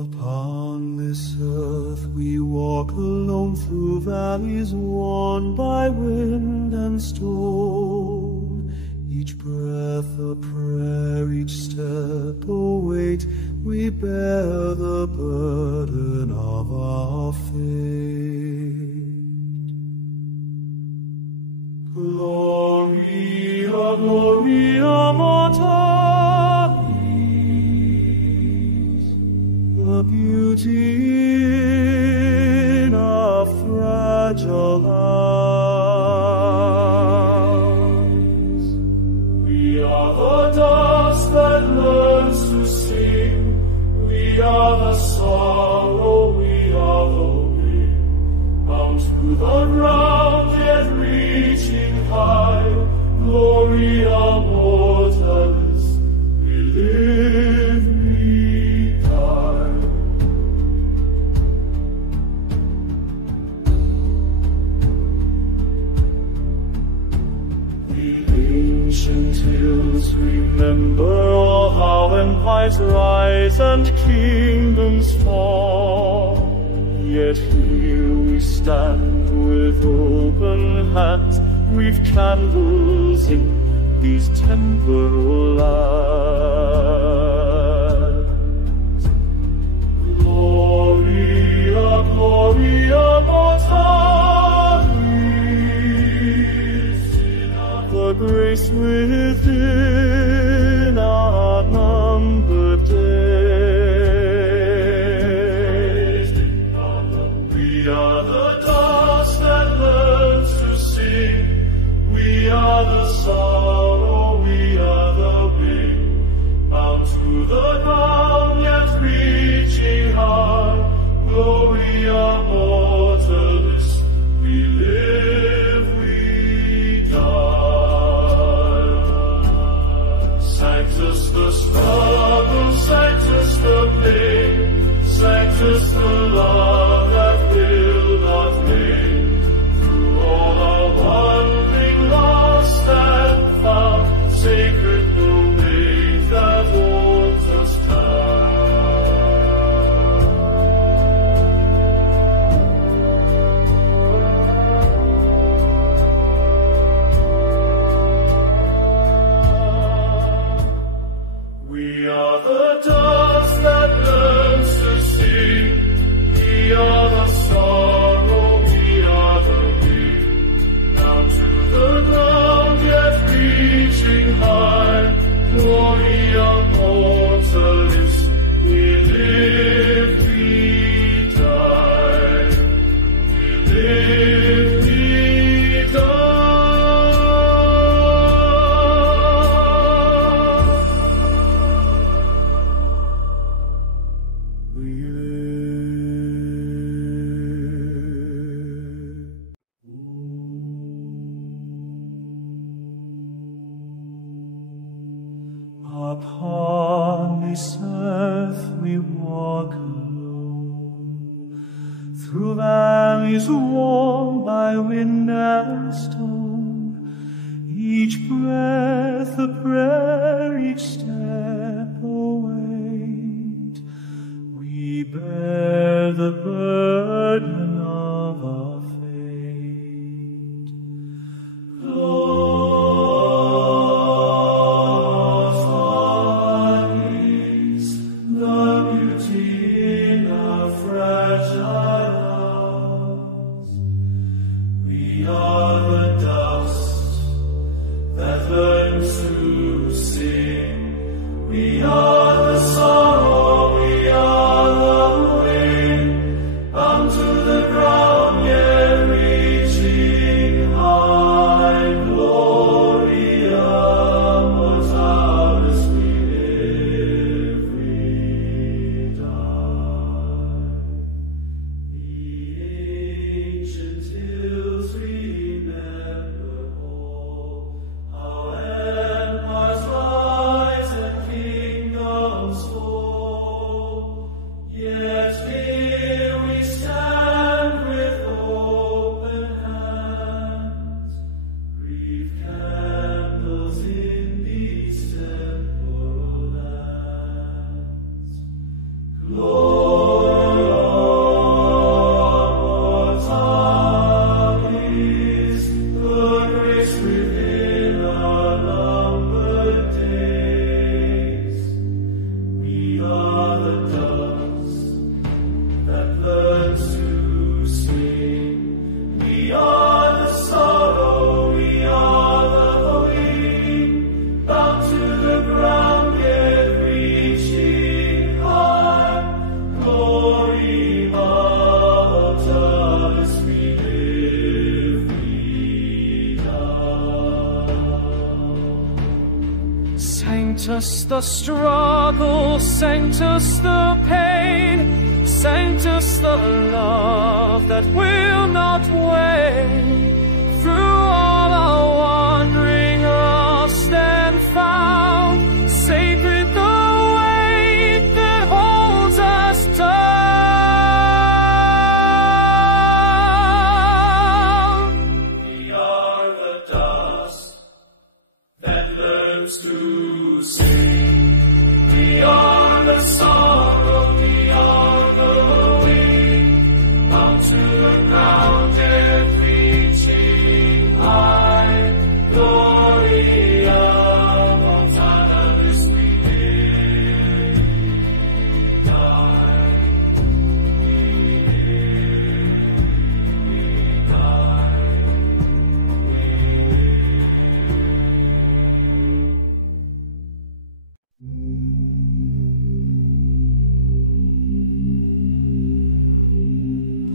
Upon this earth we walk alone through valleys worn by wind and storm. Each breath a prayer, each step a weight, we bear the burden of our fate. Gloria, Gloria Mortalis, the beauty in our fragile lives. We are the dust that learns to sing, we are the sorrow, we are the wind, bound to the ground yet reaching high. Gloria Mortalis, we live, we die. The ancient hills remember all how empires rise and kingdoms fall. Yet here we stand with open hands, we've candles in these temporal lands. Gloria, Gloria Mortalis, the grace within our numbered days. We are the dust that learns to sing, we are the sorrow, we are the wind, bound to the ground yet reaching high. Gloria Mortalis, we live, we die. Sanctus the struggle, Sanctus the pain, Sanctus the love that will not fade. Through all our wandering, lost and found, sacred domain that holds us We are the dust that learns to sing, we are the sorrow, we are the wind, down to the ground yet reaching high. Gloria Mortalis, we live, we die, we live, we die. Upon this earth we walk alone, through valleys worn by wind and storm. Each breath a prayer, each step a weight, we bear the burden of our fate. We are the dust that learns to sing, we are the sorrow, we are the wind, Sanctus the struggle, Sanctus the pain, Sanctus the love that will not wane. Through all our wandering, lost and found, sacred the weight that holds us down. We are the dust that learns to sing. We are the sorrow, we are the wind, bound to the ground and reaching high. Gloria, mortalis we die.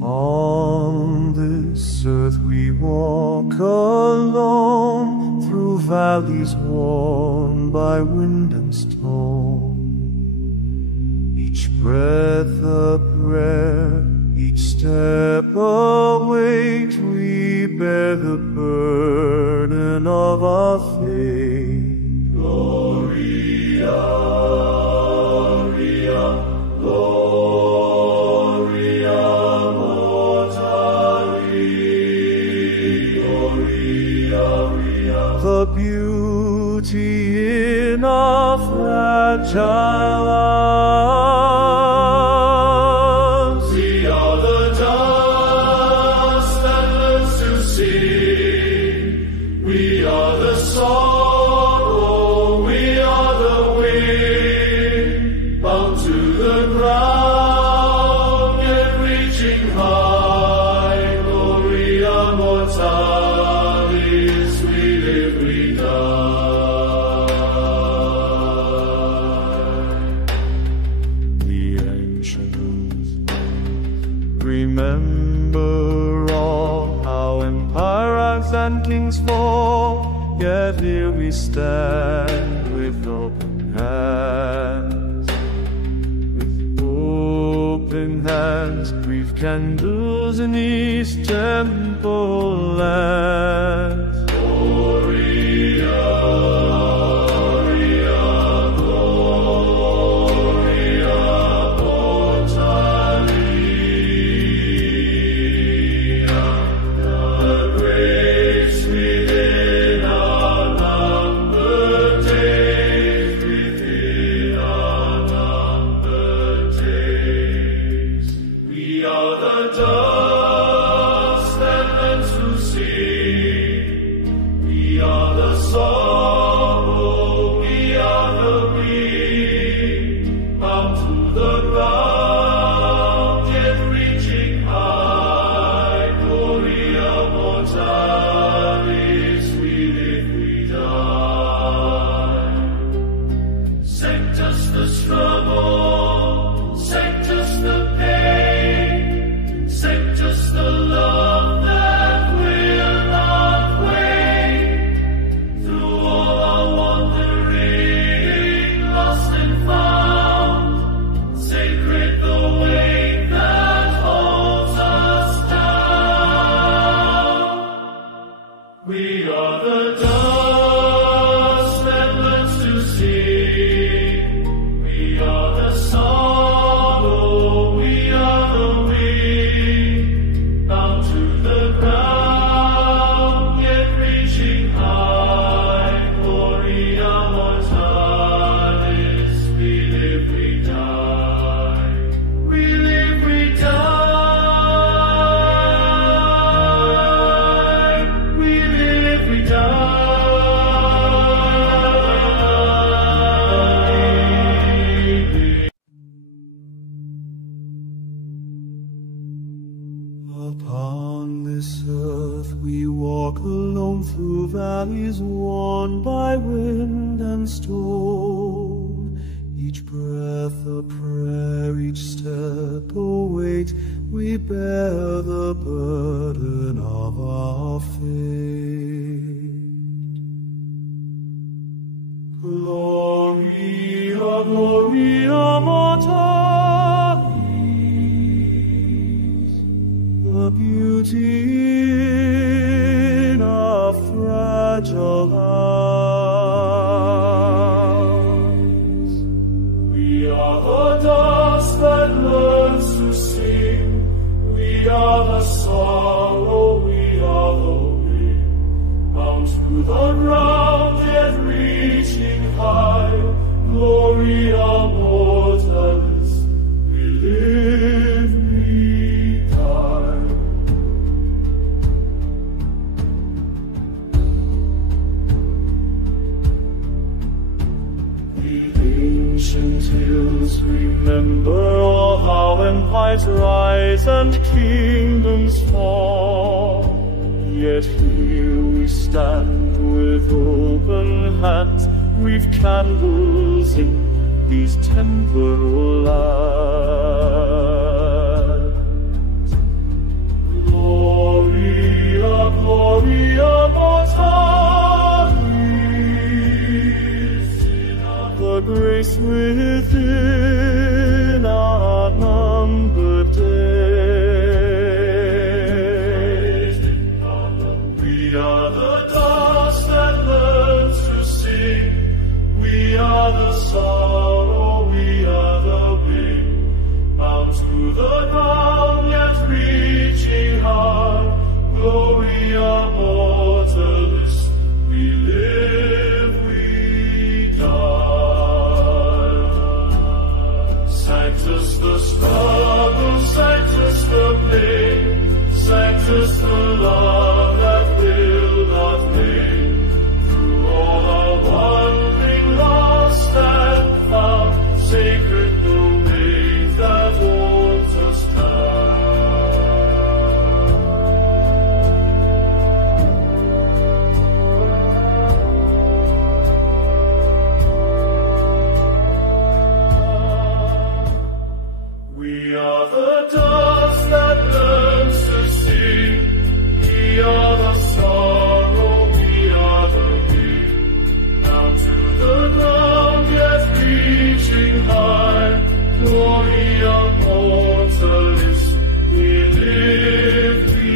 On this earth we walk alone, through valleys worn by wind and storm. Each breath a prayer, each step a weight, we bear the burden of our faith. Gloria, Gloria, Gloria, the beauty in our fragile arms. We are the dust that learns to sing. We are the sorrow, we are the wind, bound to the ground yet reaching high. Gloria mortalis, we live, we die. The ancients remember all how empires and kings fall, yet here we stand with open hands. With open hands, brief candles in East Temple lands. Gloria, Gloria, mortalis. The graves within our numbered days, within our numbered days. We are the dust that learns to sing. Gloria, Gloria Maternis, the beauty in a fragile house. We are the dust that learns to sing. We are the sorrow, we are the wind, bound to the ground yet reaching high. Gloria mortalis, we live, we die. The ancient hills remember all how empires rise and kingdoms fall. Yet here we stand with open hands, we've candles in these temporal lands. Gloria, Gloria Maternis, the grace within our numbered days. We are the dust that learns to sing. We are the sorrow, we are the wind, bound to the ground yet reaching high. Gloria mortalis, we live, we die. Sanctus the struggle, Sanctus the pain, Sanctus the love that will not fade. Through all our wandering lost and found, sacred domain that holds us down. We are the dust that learns to sing. We are the sorrow, we are the wind, down to the ground yet reaching high. Gloria mortalis, we live, we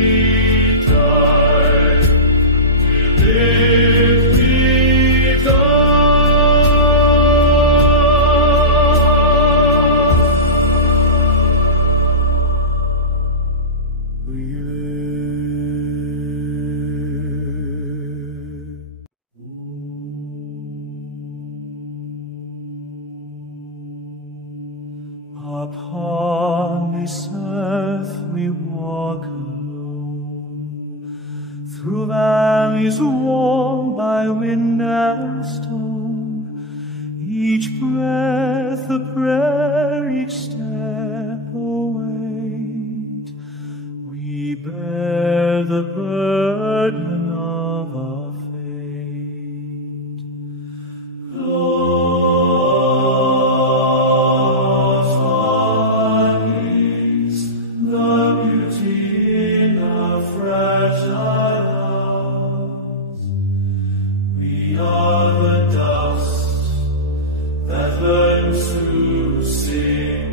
die. We live, we die. We upon this earth we walk alone, through valleys worn by wind and stone. Each breath a prayer, each step a weight. We bear the burden of our fate. Glories, the beauty in our fragile house. We are the dust that learns to sing.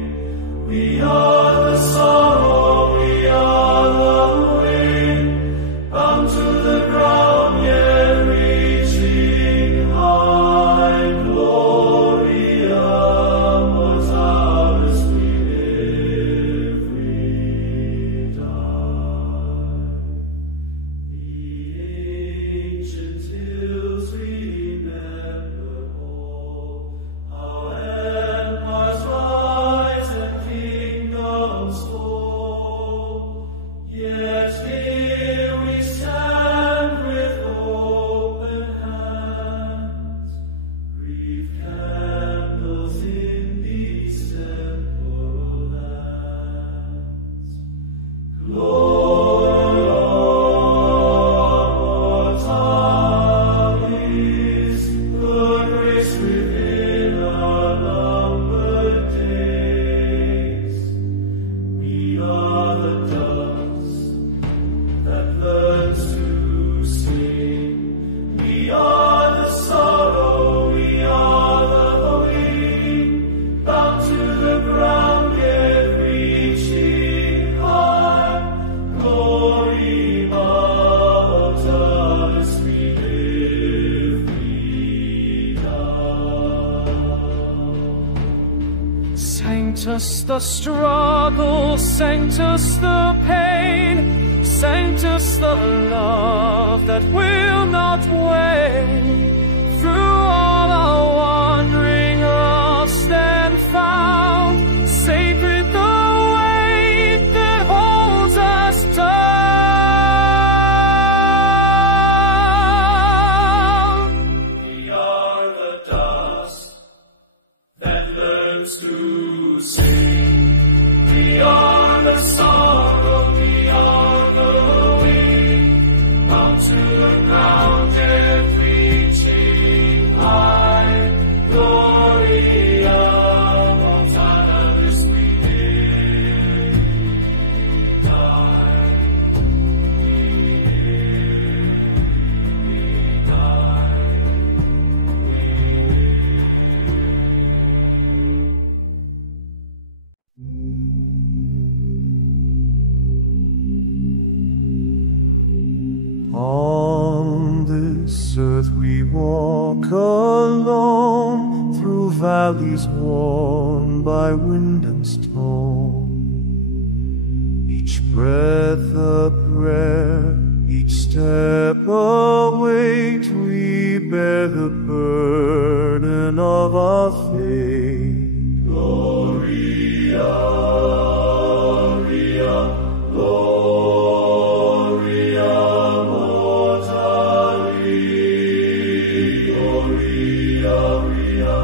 We are the sorrow, we are the wind, bound to the ground yet reaching high. Gloria mortalis, we live, we die. The ancient hills remember all, how empires rise and kingdoms fall. Yet here we stand with open hands, grief candles in these temporal lands. Gloria mortalis, the grace within our numbered days. We are the dust that learns to sing. We are the sorrow, we are the Sanctus the struggle, Sanctus the pain, Sanctus the love that will not wane. Through all our wandering, lost and found, sacred the weight that holds us down. We are the dust that learns to sing. We are the sorrow, we are the wind, bound to the ground and reaching high. Gloria, mortalis we live, die, we die, On this earth we walk alone, through valleys worn by wind and storm. Each breath a prayer, each step a weight, we bear the burden of our faith. Gloria, Gloria,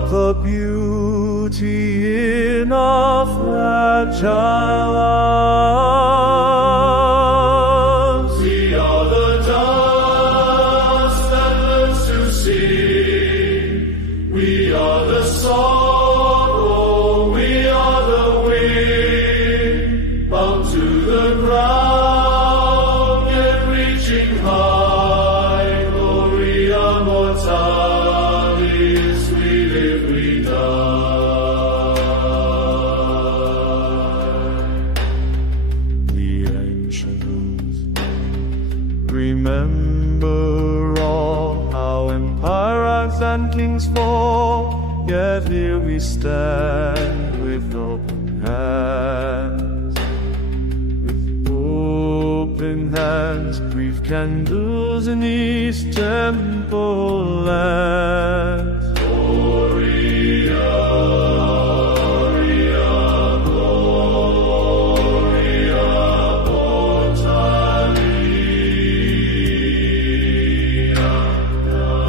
the beauty in our fragile lives. We are the dust that learns to sing. We are the sorrow, we are the wind, bound to the ground yet reaching high. Gloria mortalis, we live, we die. The ancients remember all how empires and kings fall, yet here we stand with open hands. With open hands, brief candles in East Temple lands. Gloria, Gloria mortalis.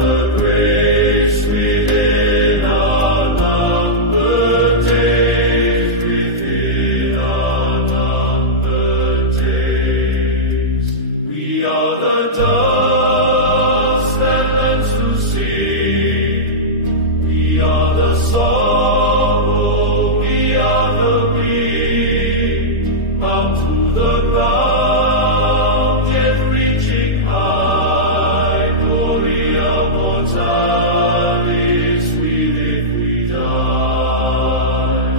The grace within our numbered days, within our numbered days. We are the dust that learns to sing. We are the sorrow, we are the wind, bound to the ground yet reaching high. Gloria mortalis, we live, we die.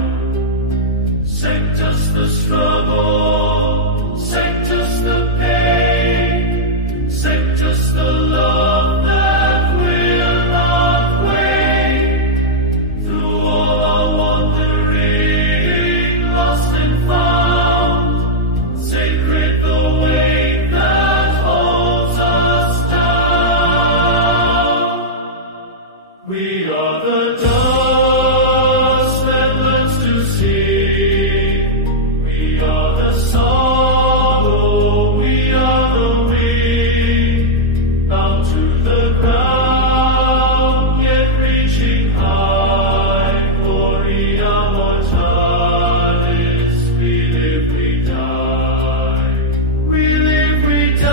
Sanctus the struggle, Sanctus the pain, Sanctus the love that will not wane. Through all our wandering, lost and found, sacred the weight that holds us down. We are the dust that learns to sing. We are the sorrow, we are the wind, bound to the ground yet reaching high. Gloria mortalis, we live, we die. We live, we die.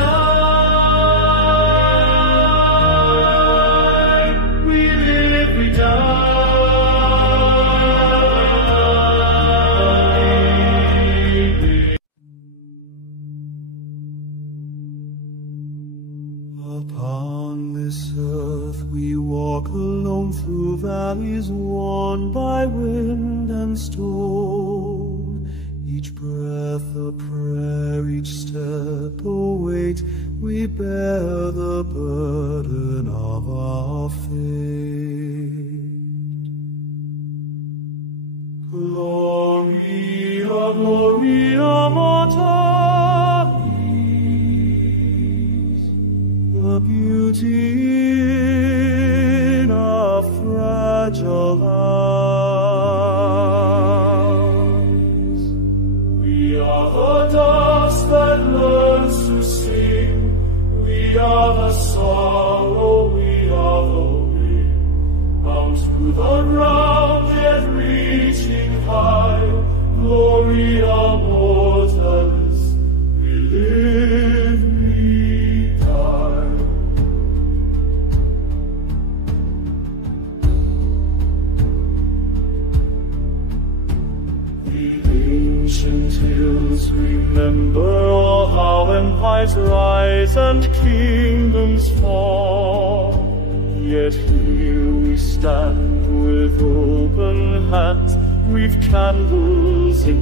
We live, we die. Upon this earth we walk alone, through valleys worn by wind and storm. Each breath a prayer, each step a weight, we bear the burden of our fate. Glory the ground yet reaching high, Gloria mortalis, we live, we die. The ancient hills remember all how empires rise and kingdoms fall. Yet here we stand with open hands, we've candles in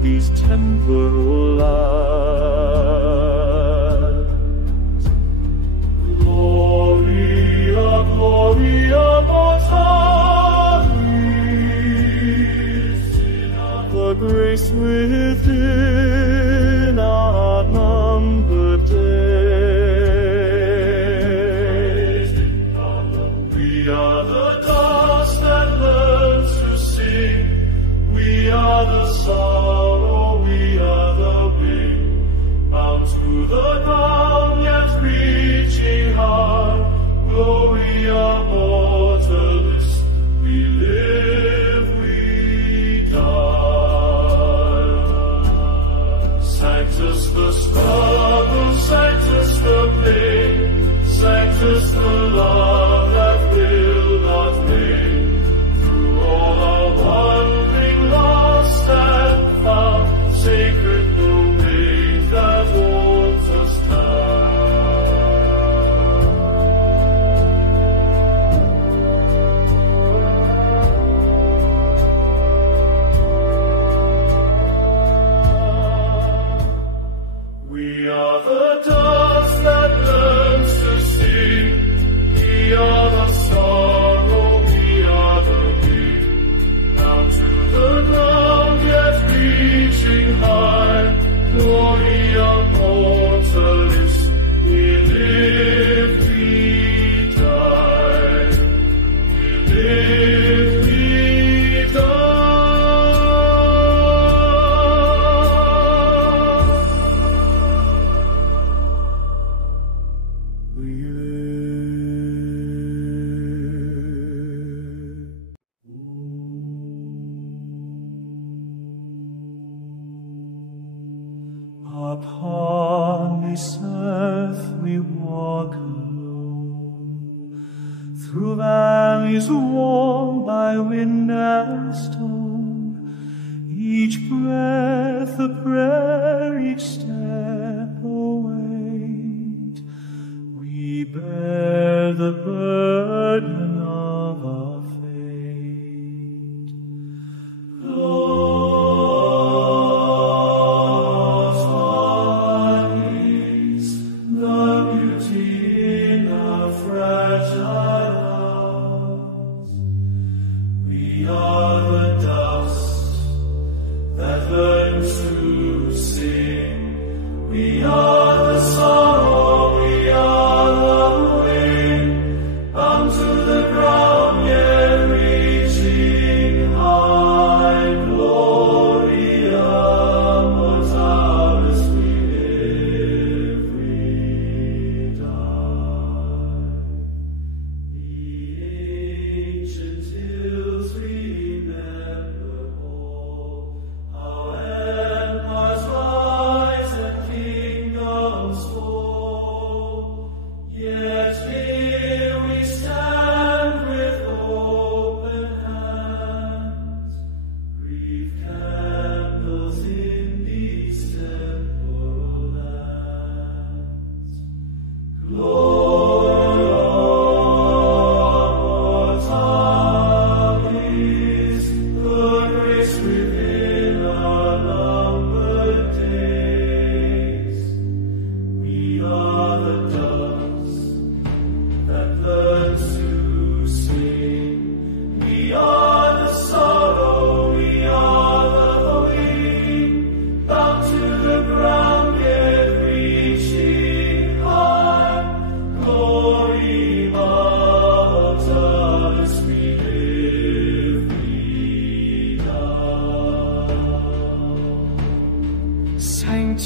these temporal lands. Gloria, Gloria mortalis, the grace within our numbered days. We are the dust that learns to sing, we are the sorrow, we are the wind, bound to the ground yet reaching high, Gloria mortalis, we live, we die. Sanctus the struggle, Sanctus the pain, Sanctus the love that will not wane. Through all our wandering, lost and found, sacred domain that holds us We are the dust that learns to sing, we are the sorrow, we are the wind, down to the ground yet reaching high, Gloria mortalis, we live, we die, we live, we die. We upon this earth we walk alone, through valleys worn by wind and stone. Each breath a prayer, each step a weight. We bear the burden of our fate. Lost eyes, the beauty in our fragile hearts. We are the dust that learns to sing. We are the sorrow, we are the wind, bound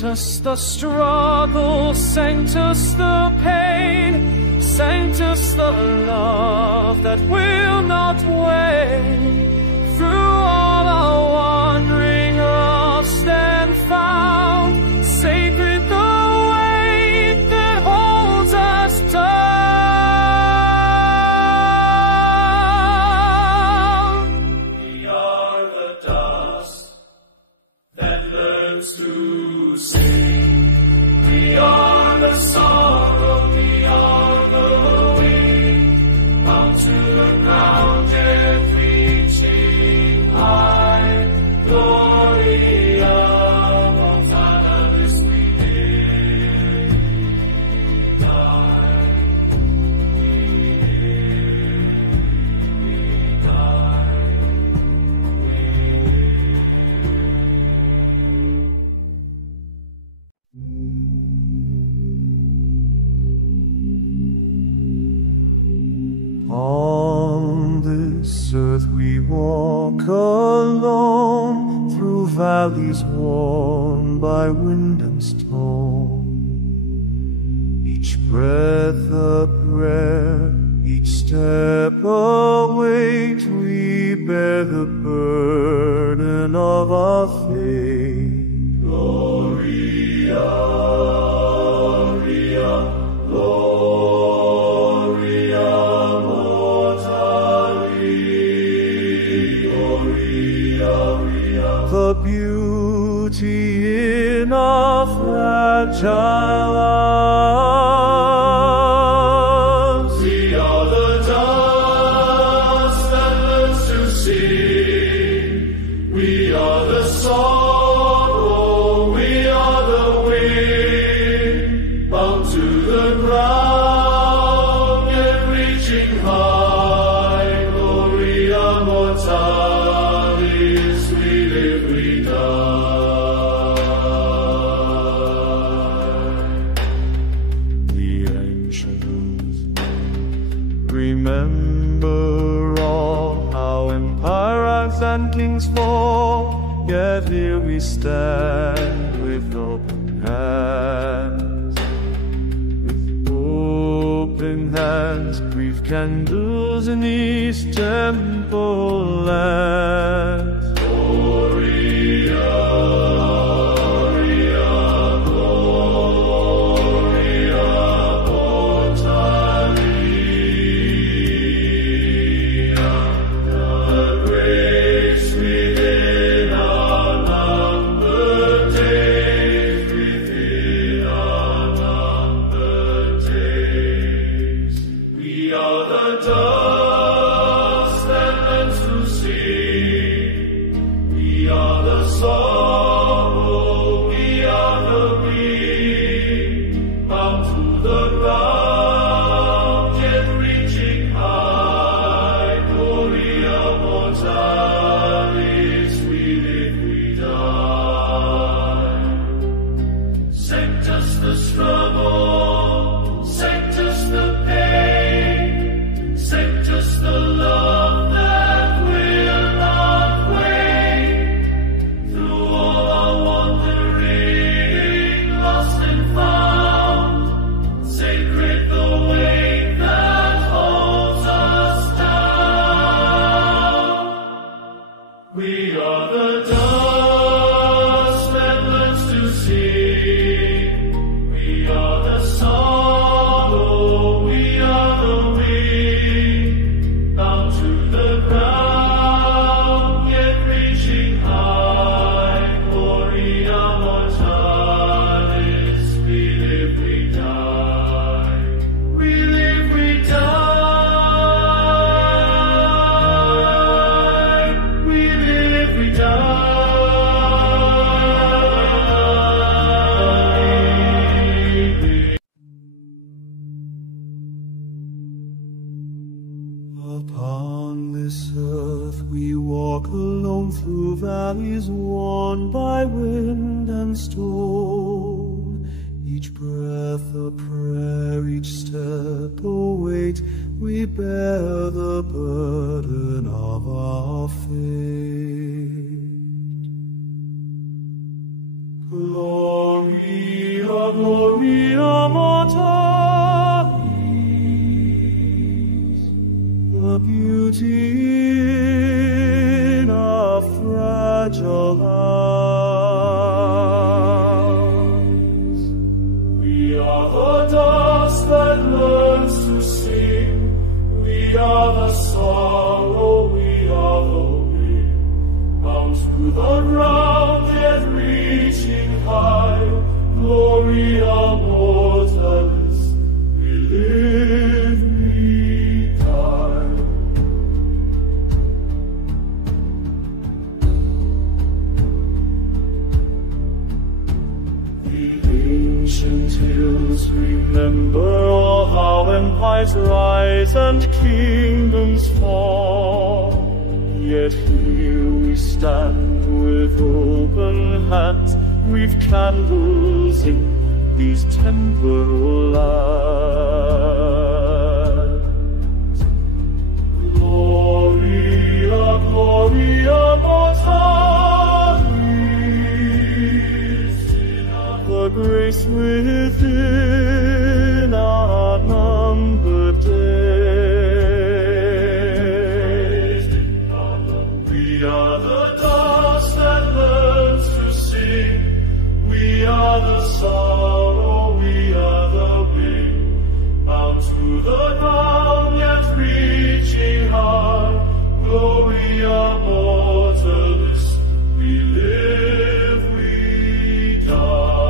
us the struggle, sent us the pain, sent us the love that will not wane. Through all our wandering, lost and found, sacred the weight that holds us down. We are the dust that learns to sing. We are the sorrow, we are the wind, bound to the ground yet reaching high. Gloria, mortalis we live, we die, we die. On this earth we walk alone, through valleys worn by wind and storm. Each breath a prayer, each step a weight, we bear the burden of our faith. Gloria, Gloria, the beauty in our fragile lives. We are the dust that learns to sing. We are the sorrow, we are the wind, bound to the ground, yet reaching high. Gloria mortalis, we live, we die. The ancients remember all how empires and kings fall, yet here we stand with open hands. With open hands, brief candles in these temple lands. Upon this earth we walk alone through valleys worn by wind and storm. Each breath a prayer, each step a weight, we bear the burden of our fate. Glory ancient hills remember all how empires rise and kingdoms fall. Yet here we stand with open hands, we've candles in these temporal lands. Gloria, Gloria Mortalis, the grace within our numbered days. We are the dust that learns to sing, we are the sorrow, we are the wind, bound to the ground yet reaching high. Gloria Mortalis, we live, we die.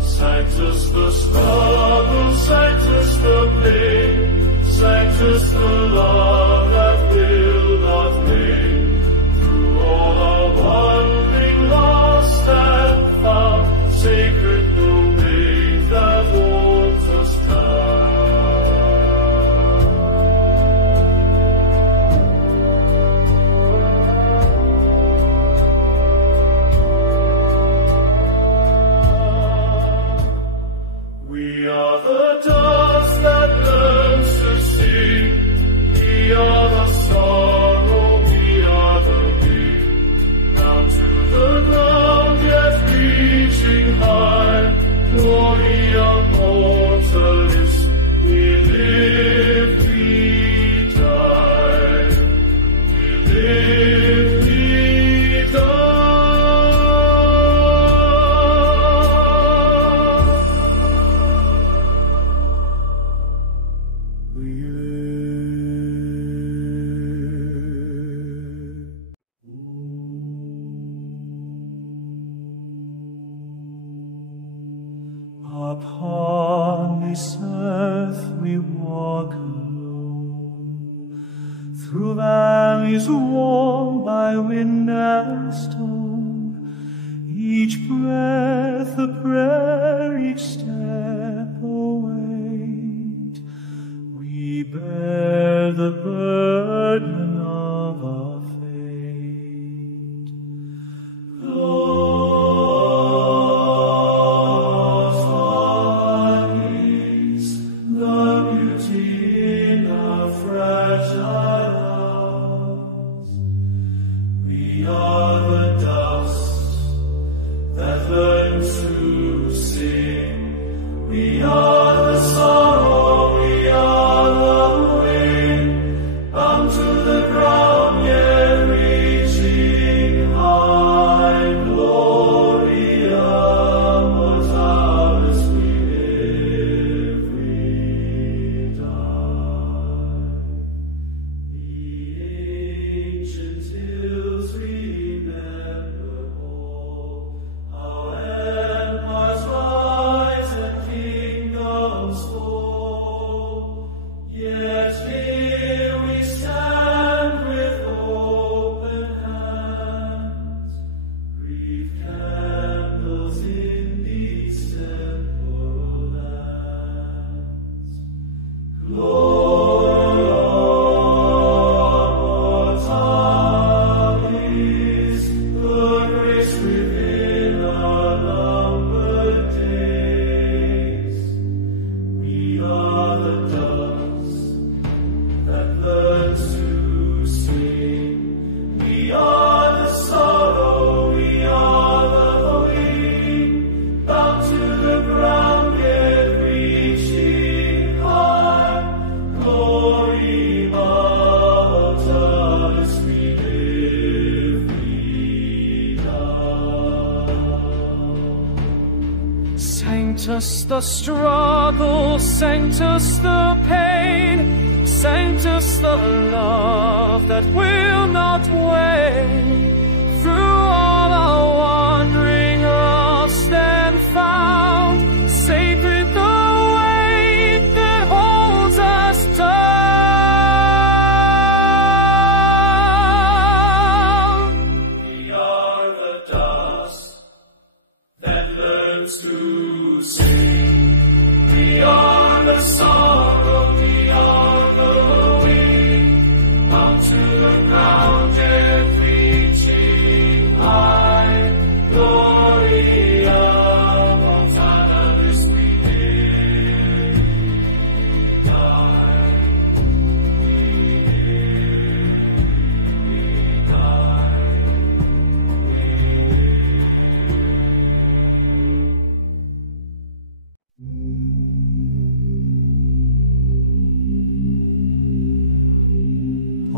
Sanctus the struggle, Sanctus the pain, Sanctus the love that will not wane. Through all our wandering, lost and found, sacred the wave that holds us down. We are the dust that learns to sing, we are the sorrow, we are the wind, down to the ground yet reaching high. Gloria Mortalis, we live, we die, we live, we die. We upon this earth we walk alone, through valleys worn by wind and stone. Each breath a prayer, each step a weight. We bear the burden of our fate. Lost eyes, the beauty in our fragile hearts. We are the dust that learns to sing. We are the sorrow, we are the wind, bound to the ground, yet reaching high. Gloria Mortalis, we live, we die. The ancient hills remember all, how empires rise and kingdoms fall. Yet here we stand with open hands, breathe candles in these temporal lands. Gloria Mortalis, the grace within our numbered days. We are the dust that learns to sing. We are the sorrow, we are the wind, bound to the ground yet reaching high. Gloria Mortalis, we live, we die. Sanctus the struggle, Sanctus the pain, Sanctus the love that will not wane. Through all our wandering, lost and found, sacred the weight that holds us down. We are the dust that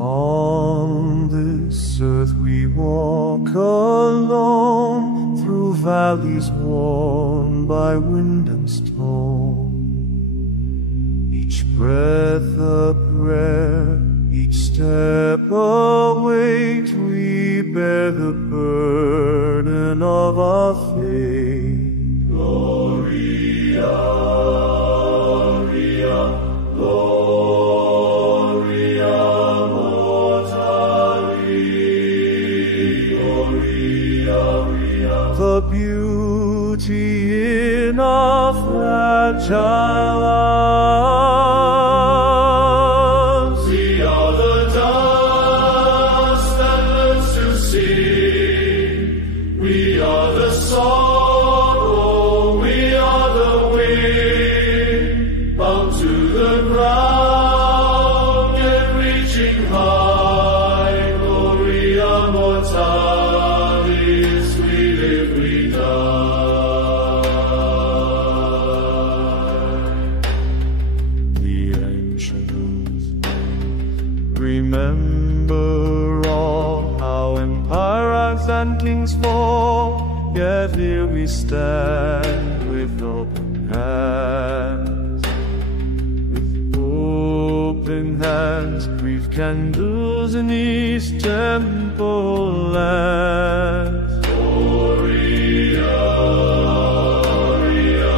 On this earth we walk alone, through valleys worn by wind and storm. Each breath a prayer, each step a weight, we bear the burden of our faith. Gloria, Gloria, Gloria mortali, Gloria, the beauty in our fragile lives. We are the dust that learns to sing. We are the sorrow, we are the wind, bound to the ground, yet reaching high. Gloria mortalis, we live, we die. The ancients remember all how empires and kings fall, yet here we stand with open hands. With open hands, we've candles in these temple lands. Gloria, Gloria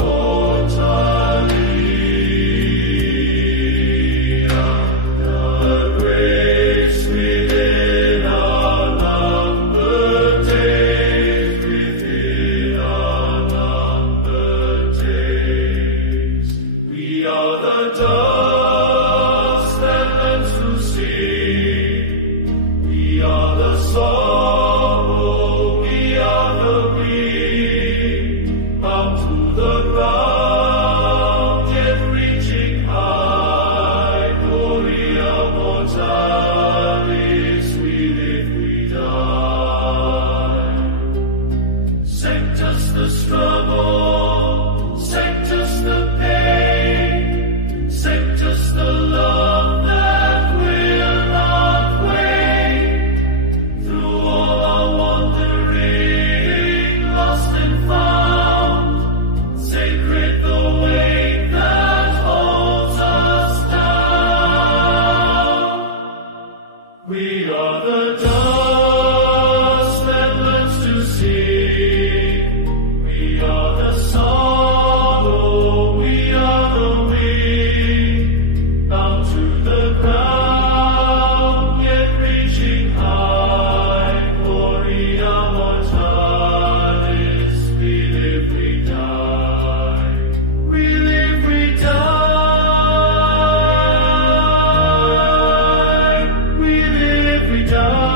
mortali, the grace within our numbered days, within our numbered days. We are the dust that learns to sing. We are the sorrow, we are the wind, bound to the ground, yet reaching high. Gloria mortalis, we live, we die. Sanctus the struggle, Sanctus the pain, Sanctus the love that will not wane. Through all our wandering, lost and found, sacred the weight that holds us down. We are the dust that learns to sing. We are the sorrow, we are the wind, bound to the ground, yet reaching high. Gloria mortalis, we live, we die. We live, we die. We live, we die.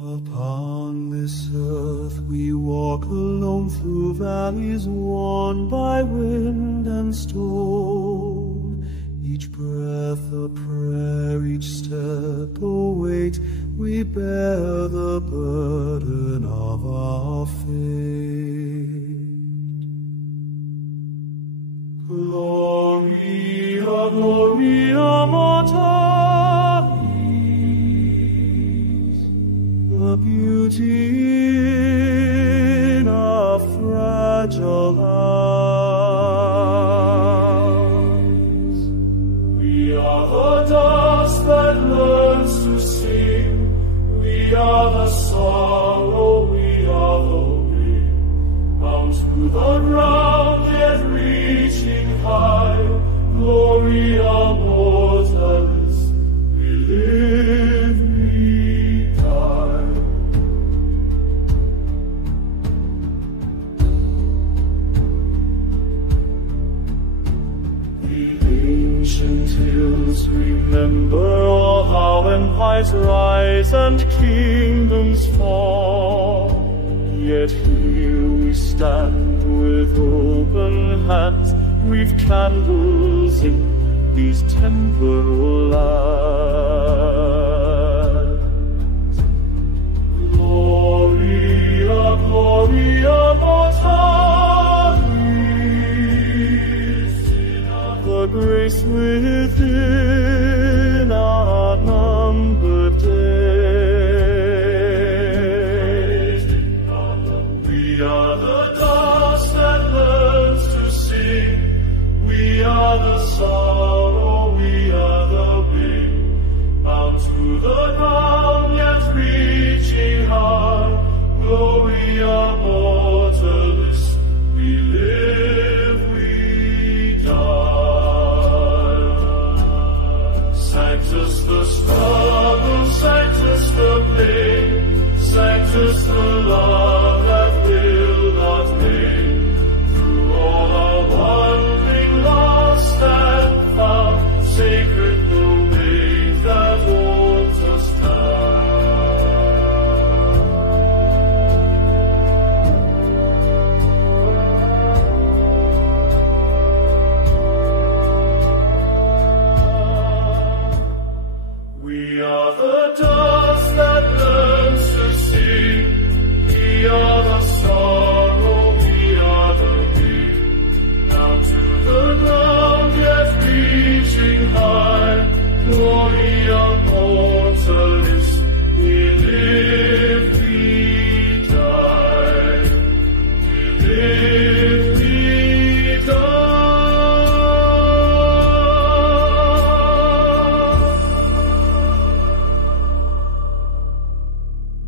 Upon this earth we walk alone, through valleys worn by wind and storm. Each breath a prayer, each step a weight, we bear the burden of our faith. Gloria, Gloria mortalis, the beauty in our fragile lives. We are the dust that learns to sing. We are the sorrow, we are the wind, bound to the ground, yet reaching high. Gloria mortalis, we live, we die. The ancient hills remember all how empires rise and kingdoms fall. Yet here we stand with open hands, we've candles in these temporal lands. just the love that will not fade. Through all our wandering, lost and found, sacred the way that holds us down. We are the dust that learns to sing. We are the sorrow, we are the wind. Down to the ground, yet reaching high. Glory of mortals, we live, we die. We live, we die.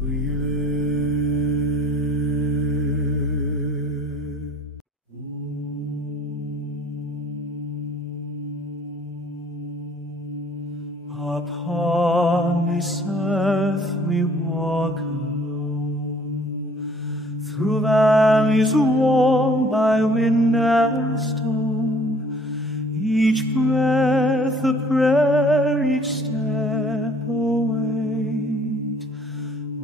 We Upon this earth we walk alone, through valleys worn by wind and storm. Each breath a prayer, each step a weight.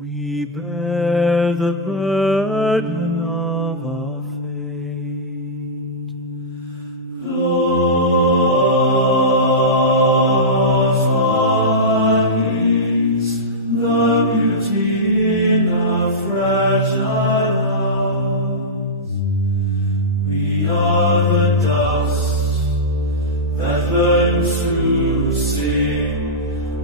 We bear the burden of our fate. Close our eyes, the beauty in our fragile hearts. We are the dust that learns to sing.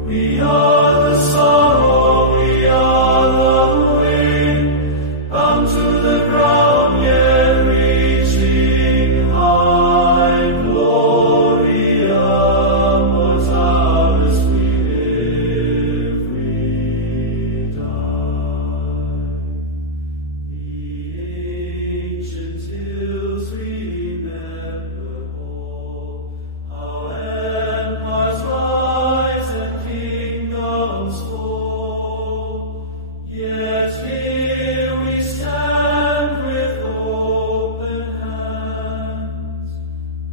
We are the sorrow, we are the wind, bound to the ground, yet reaching high. Gloria mortalis, we live, we die. The ancient hills remember all, how empires rise and kingdoms fall. Yet here we stand with open hands,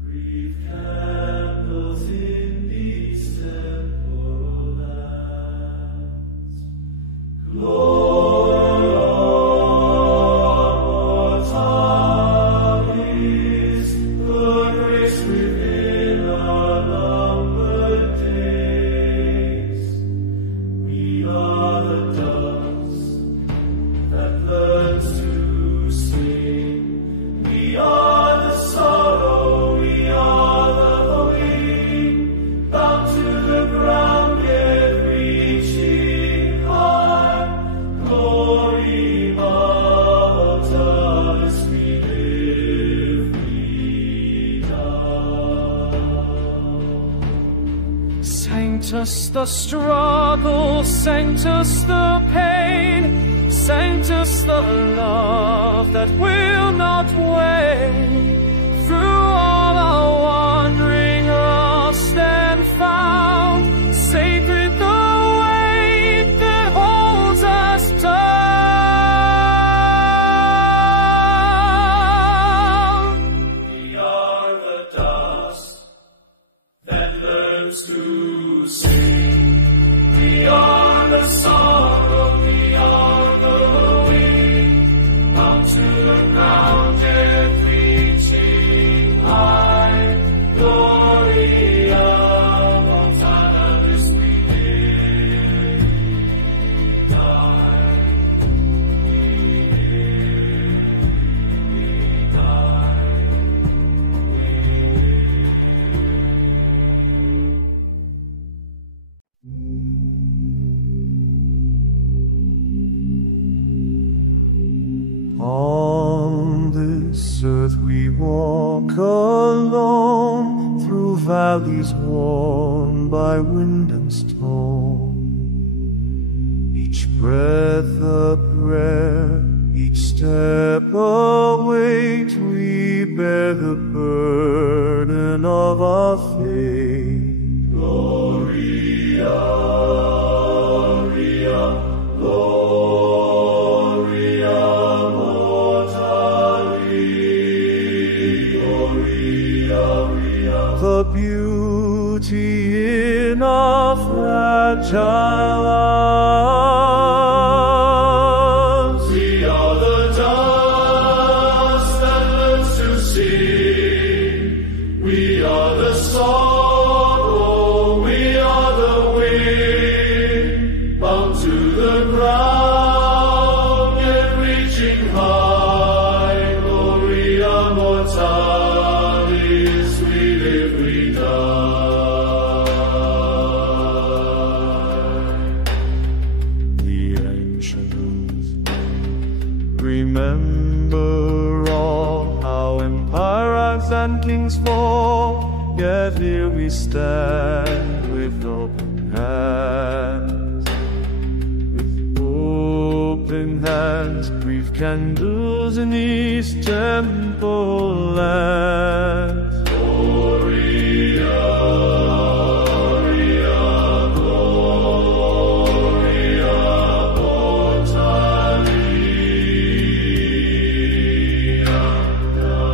grief candles in these temporal lands. Gloria mortalis, the grace within our numbered days. We are the dust that learns to sing. We are the sorrow, we are the wind, bound to the ground, yet reaching high. Glory mortalis, we live, we die. Sanctus the struggle, Sanctus the pain, Sanctus the love that will not wane. Through all our wandering, lost and found, sacred the weight that holds us down. We are the dust that learns to sing. We are the sorrow, we are the wind, bound to the ground, yet reaching high. Gloria mortalis, we live, die. We live, die. On this earth we walk alone, through valleys worn by wind and storm. Each breath a prayer, each step a weight. We bear the burden of our faith. Gloria, Gloria, Gloria. fragile us. We are the dust that learns to sing. We are the sorrow, we are the wind, bound to the ground, yet reaching high. Gloria mortalis, we live, we die. The ancients remember all how empires and kings fall, yet here we stand with open hands. With open hands, we've candles in East Temple lands. Gloria, Gloria mortalis.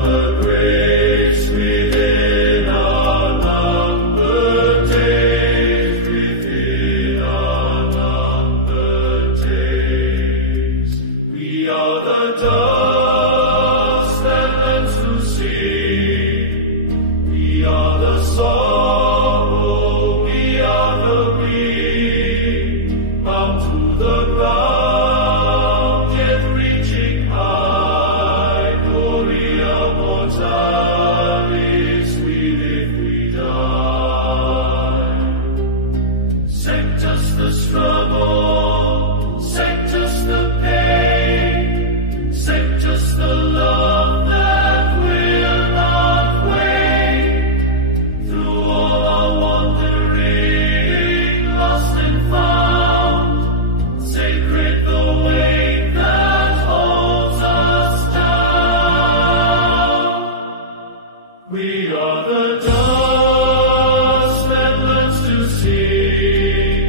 The grace within our numbered days, within our numbered days. We are the dust that learns to sing. We are the sorrow, we are the wind, bound to the ground, yet reaching high. Gloria mortalis, we live, we die. Sanctus the struggle, Sanctus the pain, Sanctus the love that will not wane. Through all our wandering, lost and found, sacred the weight that holds us down. We are the dust that learns to sing.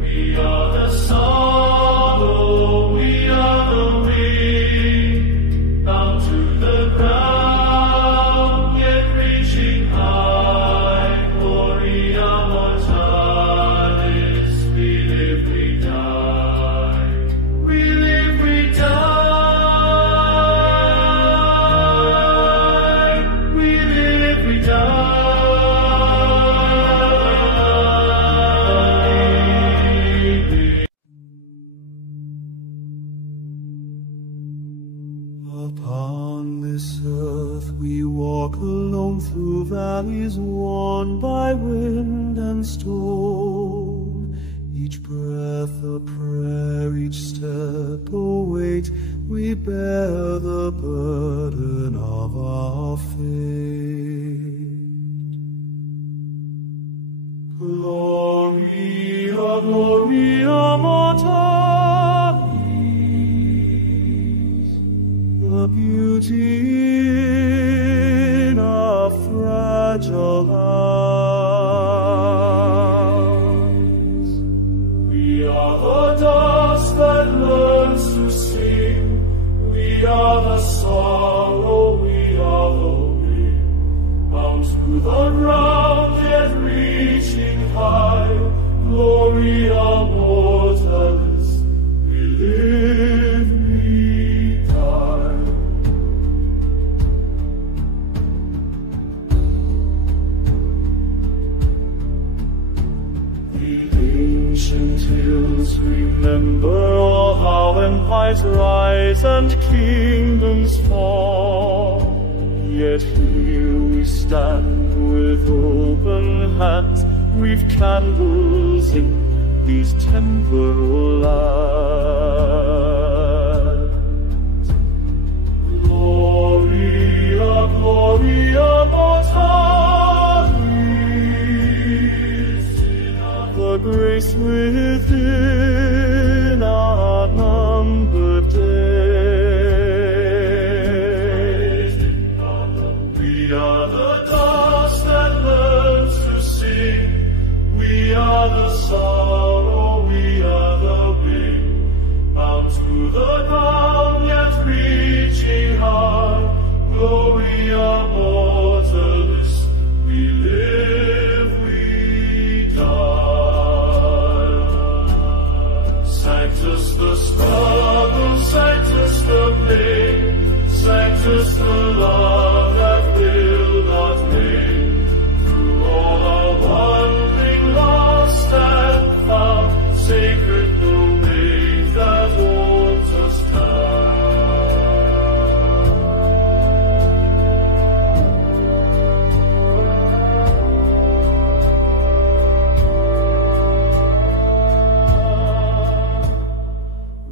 We are the sorrow, we are the wind, bound to the ground, yet reaching high. Gloria mortalis, we live, we die. We live, we die. We live, we die. Upon this earth we walk alone through valleys worn by wind and storm. Each breath a prayer, each step a weight, we bear the burden of our fate. Gloria, Gloria mortalis, the beauty in our fragile lives. We are the dust that learns to sing. We are the sorrow, we are the wind, bound to the ground, yet reaching high. Gloria mortalis, we live, we die. The ancient hills remember all how empires rise and kingdoms fall. Yet here we stand with open hands, we've candles in these temporal lands. Gloria, Gloria mortalis, the grace within our numbered days. We are the dust that learns to sing. We are the sorrow, we are the wind, struggle, Sanctus the pain, Sanctus the love that will not fade. Through all our wandering, lost and found, sacred domain that holds us down.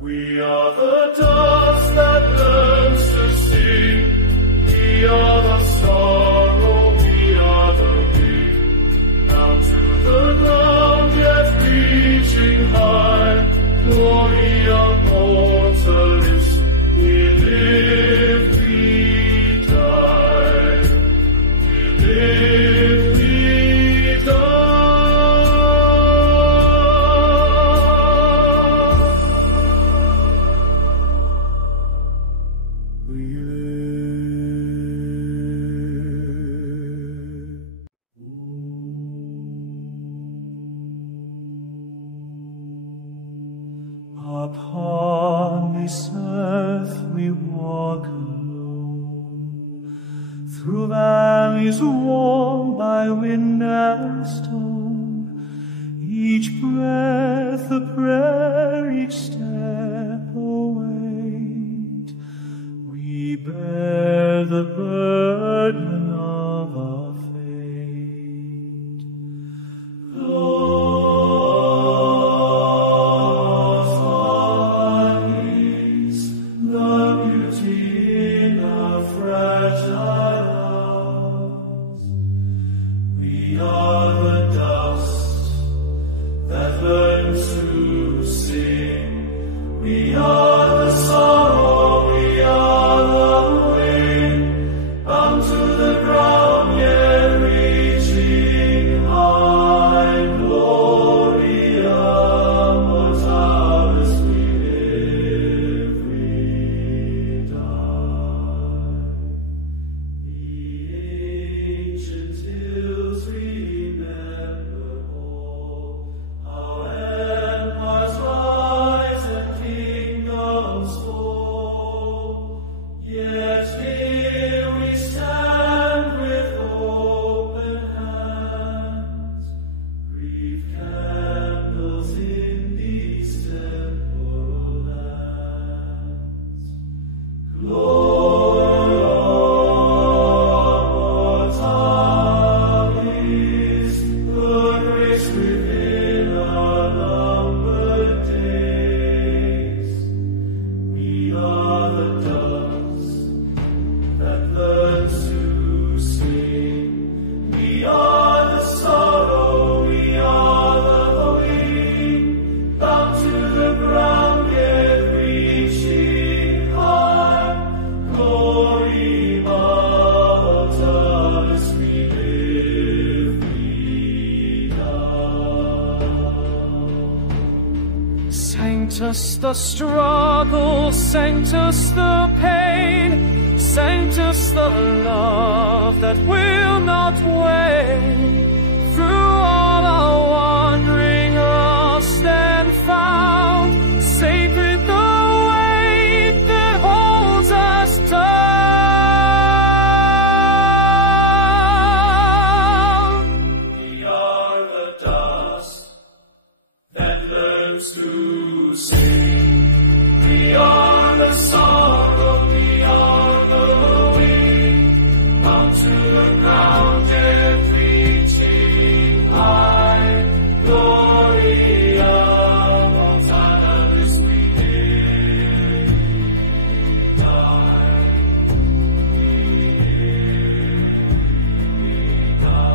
We are the doves that learns to sing. We are the sorrow, we are the wind. Down to the ground, yet reaching high. Gloria mortalis, we live, we die. We live, we die. Upon this earth we walk alone, through valleys warmed by wind and storm. Each breath a prayer, each step a weight. We bear the burden of our fate. Lord, we are the dust that learns to sing. We are the sorrow, we are the wind, bound to the ground, yet reaching high. Gloria mortalis, we live, we die. The ancient hills remember all, how empires rise and kingdoms fall. Yet here we stand with open hands, grief candles in these temporal lands. Gloria mortalis, the grace within our numbered days. We are the doves that learns to sing. We are the sorrow, we are the wind, bound to the ground, yet reaching high. Glory mortalis, we live, we die. Sanctus the struggle, Sanctus the pain, Sanctus the love that will not wane. Through all our wandering, lost and found, sacred the weight that holds us down. We are the dust that learns to sing. We are the sorrow, we are the wind, bound to the ground, yet reaching high. Gloria mortalis, we live, we die. We die.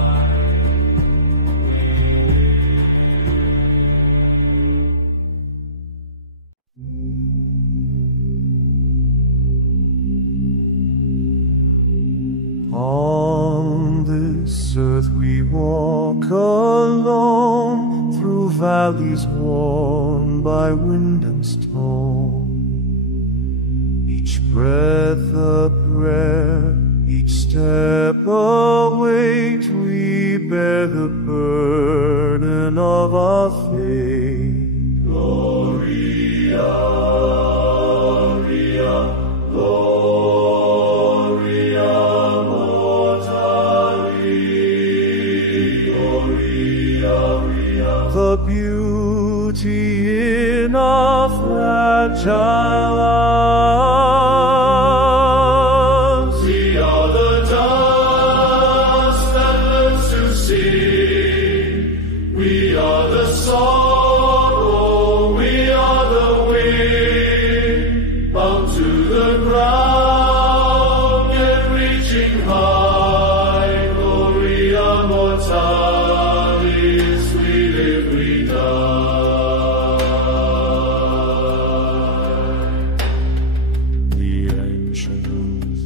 On this earth we walk alone, through valleys worn by wind and storm. Each breath a prayer, each step a weight. We bear the burden of our faith. Gloria fragile us. We are the dust that learns to sing. We are the sorrow, we are the wind, bound to the ground, yet reaching high. Gloria mortalis, we live, we die. The ancients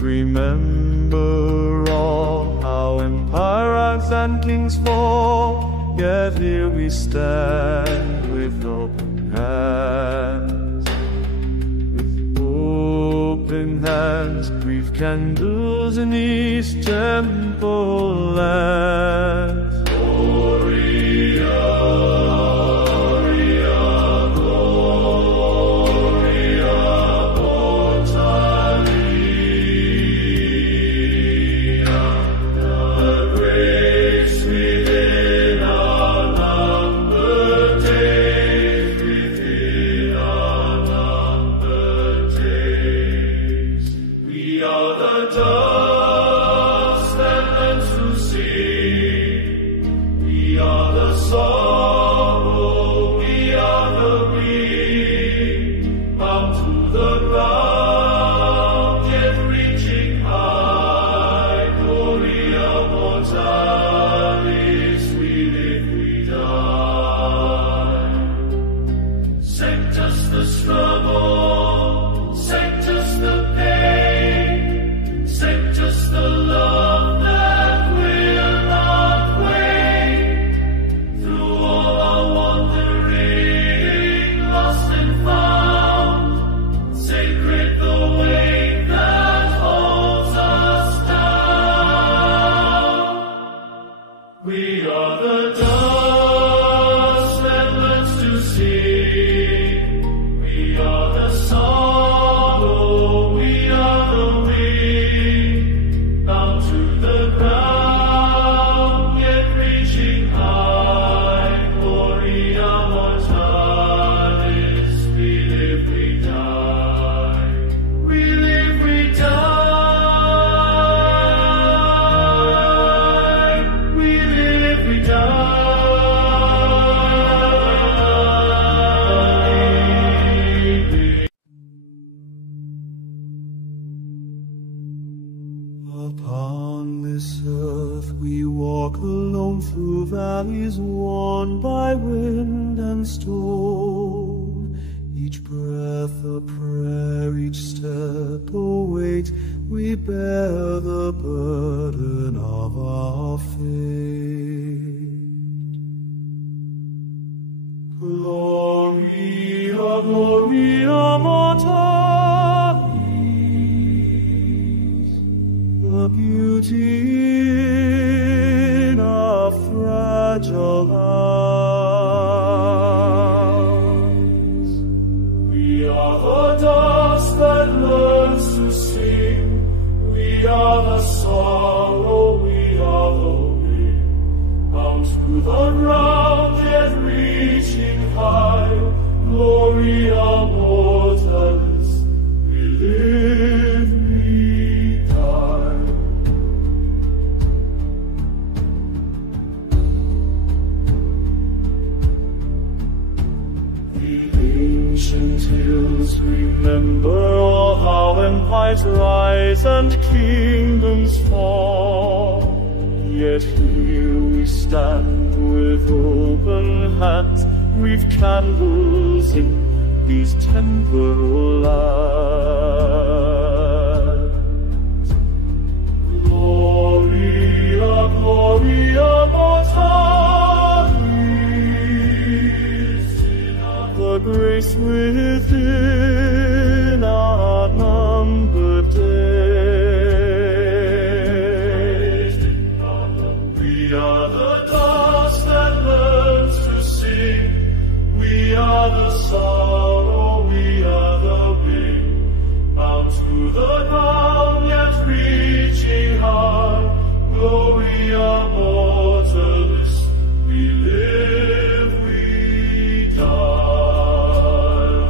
remember all how empires and kings fall, yet here we stand with open hands. With open hands, we've candles in East Temple lands. Gloria, Gloria mortalis. The grace within our numbered days, within our numbered days. We are the dust that learns to sing. We are the sorrow, we are the wind, bound to the ground, yet reaching high. Gloria mortalis, we live, we die. Sanctus the struggle, Sanctus the pain, Sanctus the love that will not wane. Through all our wandering, lost and found, sacred the weight that holds us down. We are the dust that learns to sing. We are the sorrow, we are the wind, bound to the ground, yet reaching high. Gloria mortalis, we live, we die. We live, we die. We live, we die. Upon this earth we walk alone through valleys worn by wind and storm. Each breath a prayer, each step a weight, we bear the burden of our fate. Gloria, Gloria mortalis, the beauty in our fragile lives. We are the dust that learns to sing. We are the sorrow, we are the wind, bound to the ground, yet reaching high. Gloria mortalis, we live, we die. The ancient hills remember all how empires rise and kingdoms fall. Yet here we stand with open hands, we've candles in these temporal lands. Gloria, Gloria mortalis, the grace within our numbered days. We are the dust that learns to sing. We are the sorrow, we are the wind, bound to the ground, yet reaching high. Gloria mortalis, we live, we die.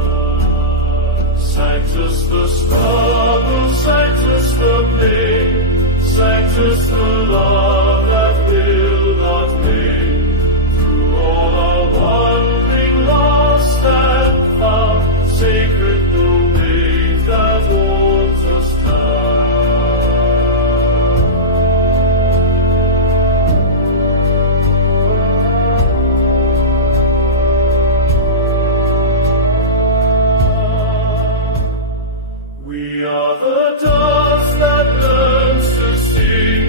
struggle, Sanctus the pain, Sanctus the love that will not fade. Through all our wandering, lost and found, sacred domain that holds us down. We are the doves that learns to sing.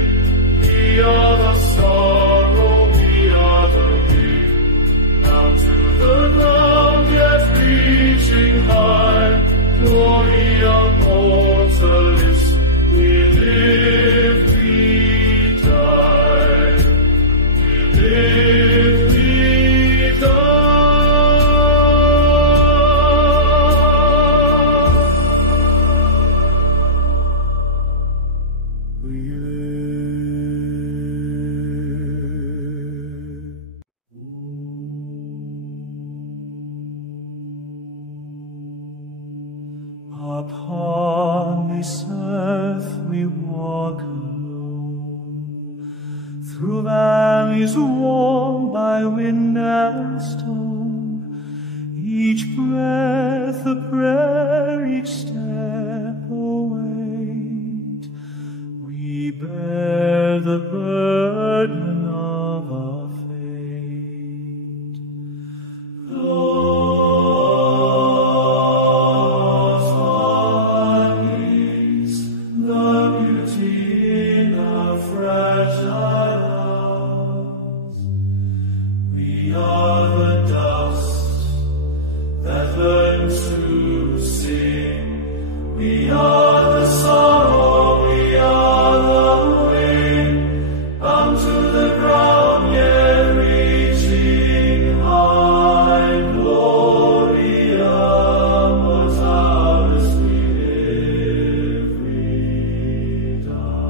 We are the sorrow, we are the wind. Down to the ground, yet reaching high. Glory immortalis, we live, we die. We live, we die. Upon this earth we walk alone, through valleys warmed by wind and storm. Each breath a prayer, each step a weight. We bear the burden of our fate. Lord, we are the dust that learns to sing. We are the sorrow, we are the wind, bound to the ground, yet reaching high. Gloria mortalis, we live, we die.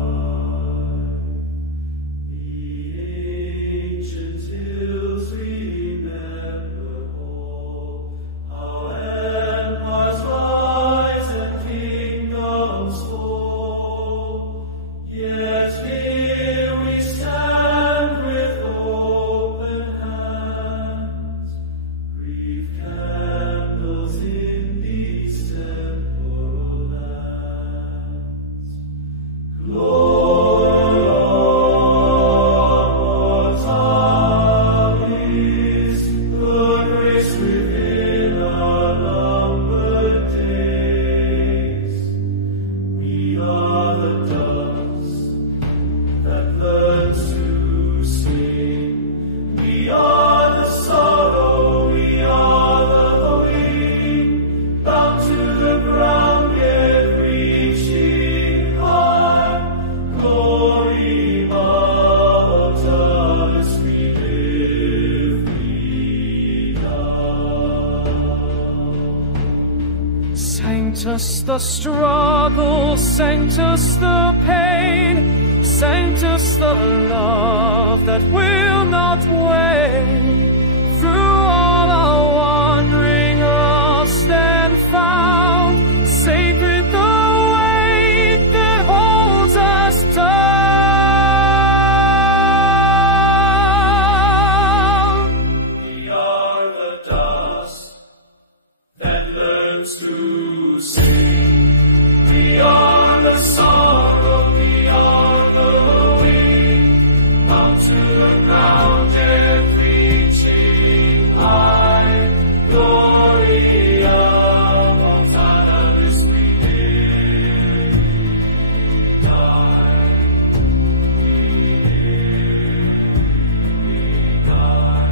The ancient hills remember all, how empires rise and kingdoms fall. Yet here we stand with open hands, grief candles in these temporal lands. Gloria mortalis, the grace within our numbered days. We are the doves that learns to sing. We are the sorrow, we are the wind, bound to the ground, yet reaching high. Glory mortalis, we live, we die. Sanctus the struggle, Sanctus the pain, Sanctus the love that will not wane. Through all our wandering, lost and found, sacred the weight that holds us down. We are the dust that learns to sing. We are the sorrow, we are the wind, bound to the ground, yet reaching high. Gloria mortalis, we live, we die. We die.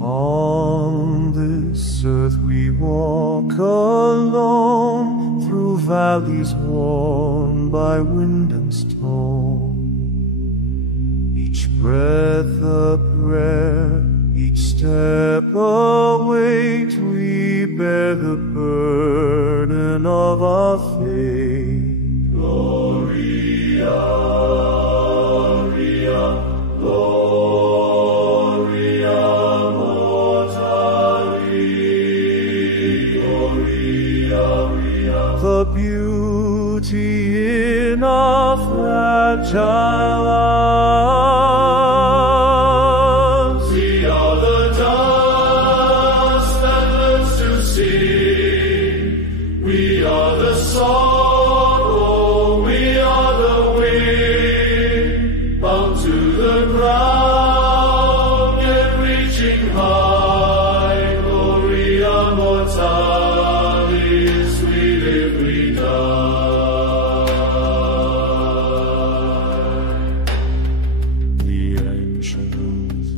On this earth we walk alone, through valleys worn by wind and storm. Each breath a prayer, each step a weight. We bear the burden of our faith. Gloria beauty in our fragile arms. We are the dust that learns to sing. We are the sorrow, we are the wind, bound to the ground, yet reaching high. Gloria mortalis, we live, we die. The ancients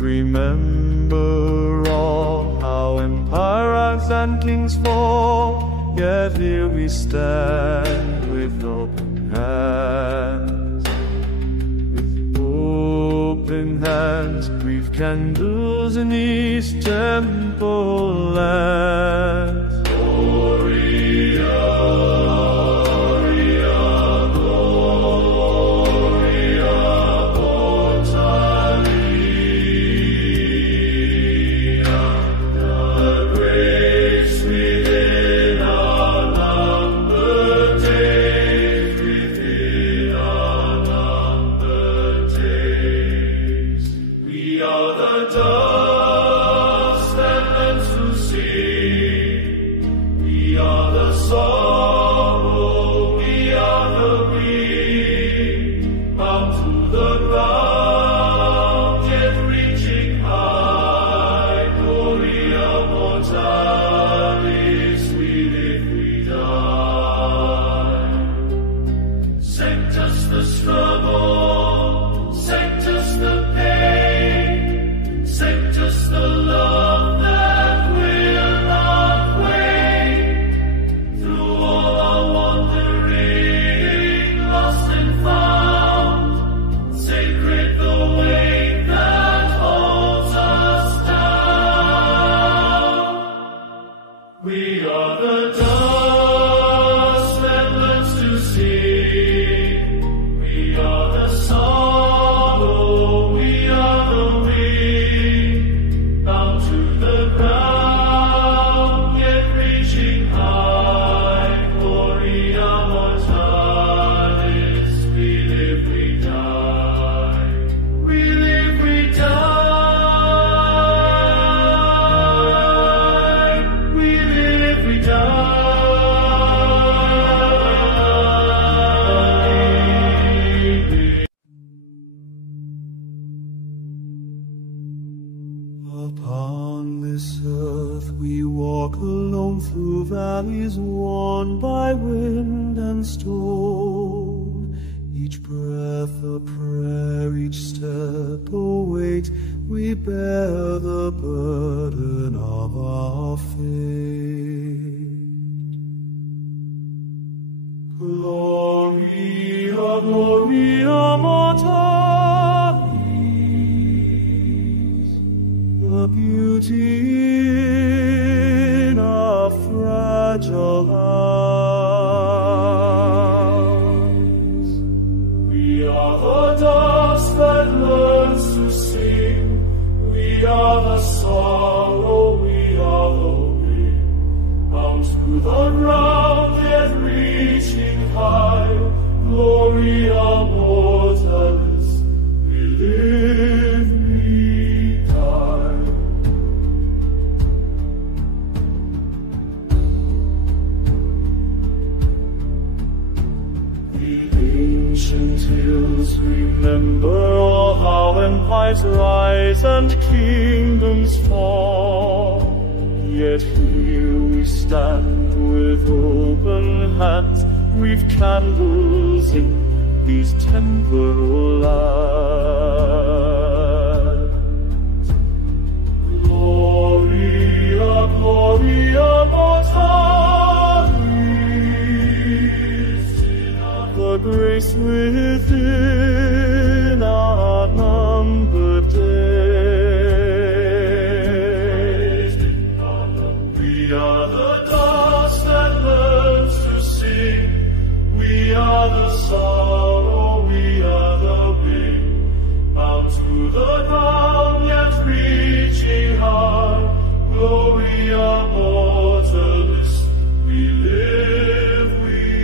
remember all how empires and kings fall, yet here we stand with open hands. With open hands, we've candles in these temple lands. Gloria, Gloria, Gloria mortalis. The grace within our numbered days, within our numbered days. We are the dust that lends to sing. We are the sorrow, we are the wind, bound to the ground, yet reaching high. Gloria mortalis, we live, we die. Sanctus the struggle, Sanctus the pain, Sanctus the love that will not wane. Through all our wandering, lost and found, sacred the way that holds us down. We are the dust that learns to sing. We are the sorrow, we are the wind, bound to the ground, yet reaching high. Gloria mortalis, we live, we die. We live, we die. We live, we die. Upon this earth we walk alone through valleys worn by wind and storm. Each breath a prayer, each step a weight, we bear the burden of our fate. Gloria, Gloria mortalis, the beauty in our fragile arms. We are the dust that learns to sing. We are the sorrow, we are the wind, bound to the ground, yet reaching high. Gloria mortalis, we live, we die. The ancient hills remember all how empires rise and kingdoms fall. Yet here we stand with open hands, we've candles in these temporal lands. Gloria, Gloria mortalis, the grace within our numbered days. We are the dust that learns to sing. We are the sorrow, we are the wind, bound to the ground, yet reaching high. Gloria mortalis, we live, we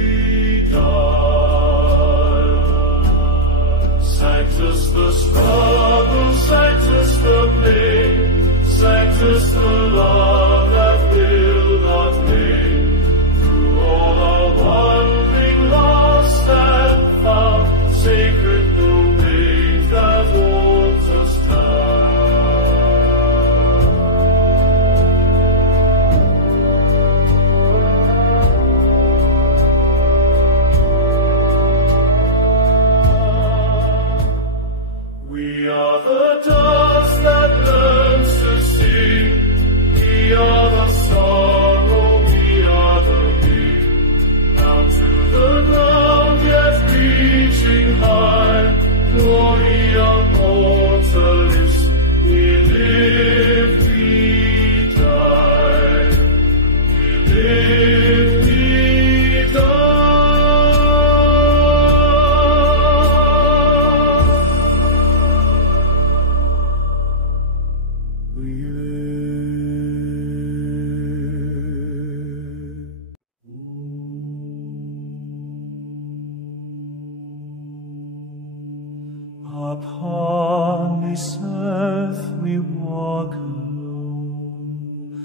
Upon this earth we walk alone,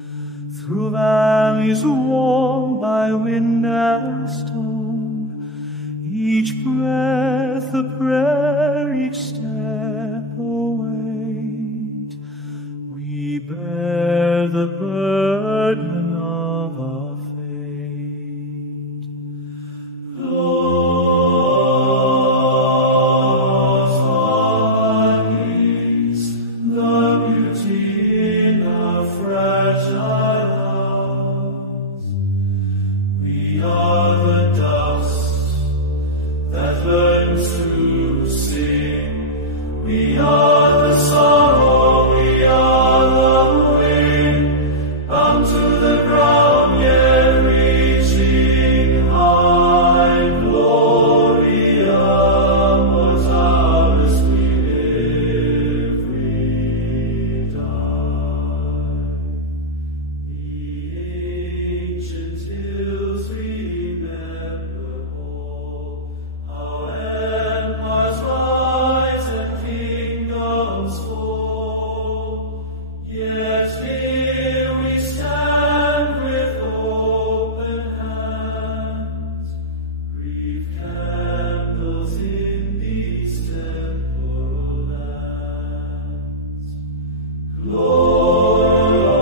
through valleys worn by wind and storm. Each breath a prayer, each step a weight. We bear the burden of our fate. Lost are the beauty in our fragile hearts. We are the dust that learns to sing. We are the sorrow, we are the wind, bound to the ground, yet reaching high. Gloria mortalis we every die. The ancient hills remember all, how empires rise and kingdoms fall. Yet here we stand with open hands, brief candles in these temporal lands. Gloria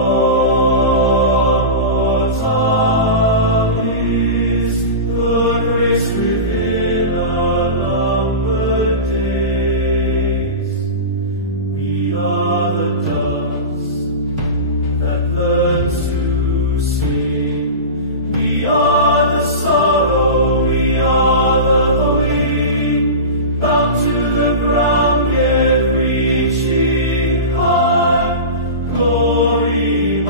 mortalis, the grace within our numbered days. We are the dust that learns to sing. We are the sorrow, we are the wind, bound to the ground, yet reaching high. Glory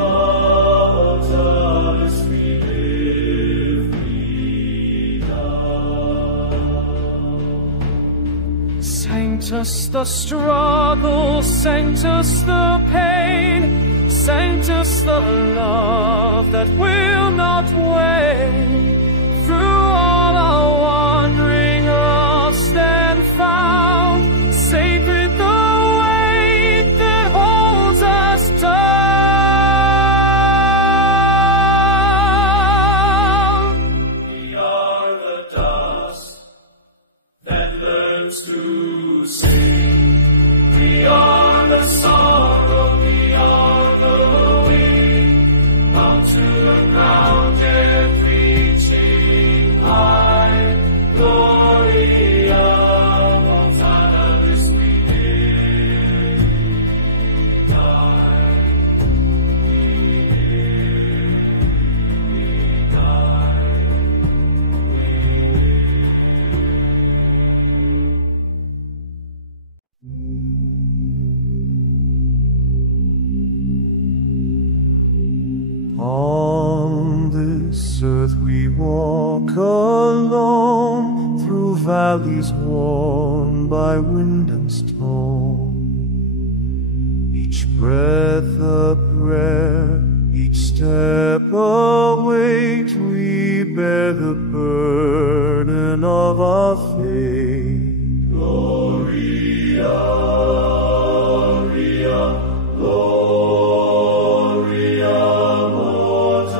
mortalis, we live, we die. Sanctus the struggle, Sanctus the pain, Sanctus the love that will not wane. Through all our wandering, lost and found, sacred the weight that holds us down. We are the dust that learns to sing. We are the sorrow, we are the wind, bound to the ground, yet reaching high. Gloria mortalis we live, we die. We die. On this earth we walk alone, through valleys worn by wind and storm. Each breath a prayer, each step a weight. We bear the burden of our faith. Gloria, Gloria, Gloria mortalis,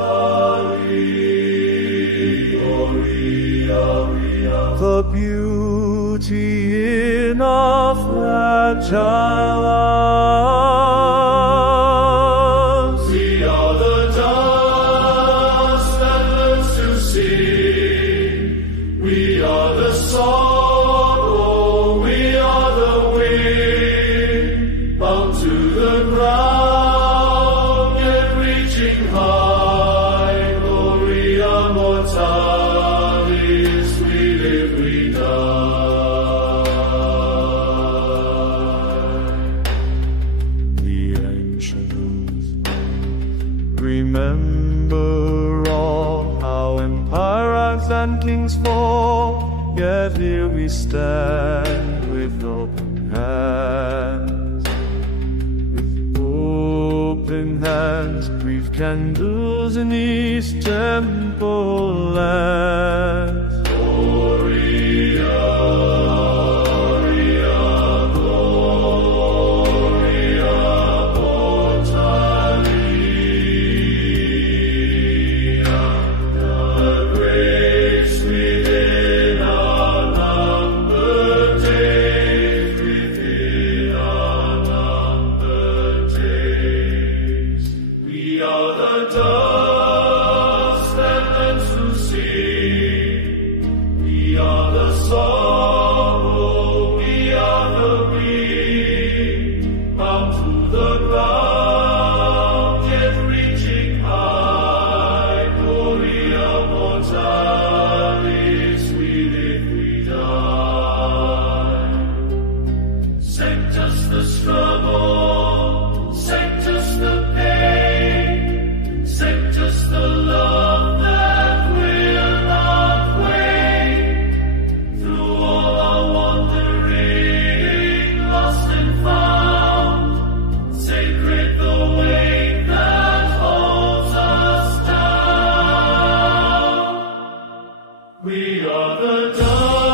Gloria, the beauty in our fragile hearts. We are the dust that learns to sing. We are the sorrow, we are the wind, bound to the ground, yet reaching high. Gloria mortalis, we live, we die. The ancients remember all how empires and kings fall, yet here we stand with open hands. With open hands, brief candles in these temple lands. Gloria, Gloria, Gloria. sorrow, we are the weak, bound to the ground, yet reaching high. Gloria mortalis, we live, we die. Sanctus the struggle, Sanctus the pain, Sanctus the love that will not wane. Through all our wandering, lost and found, sacred the way that holds us down. We are the dawn.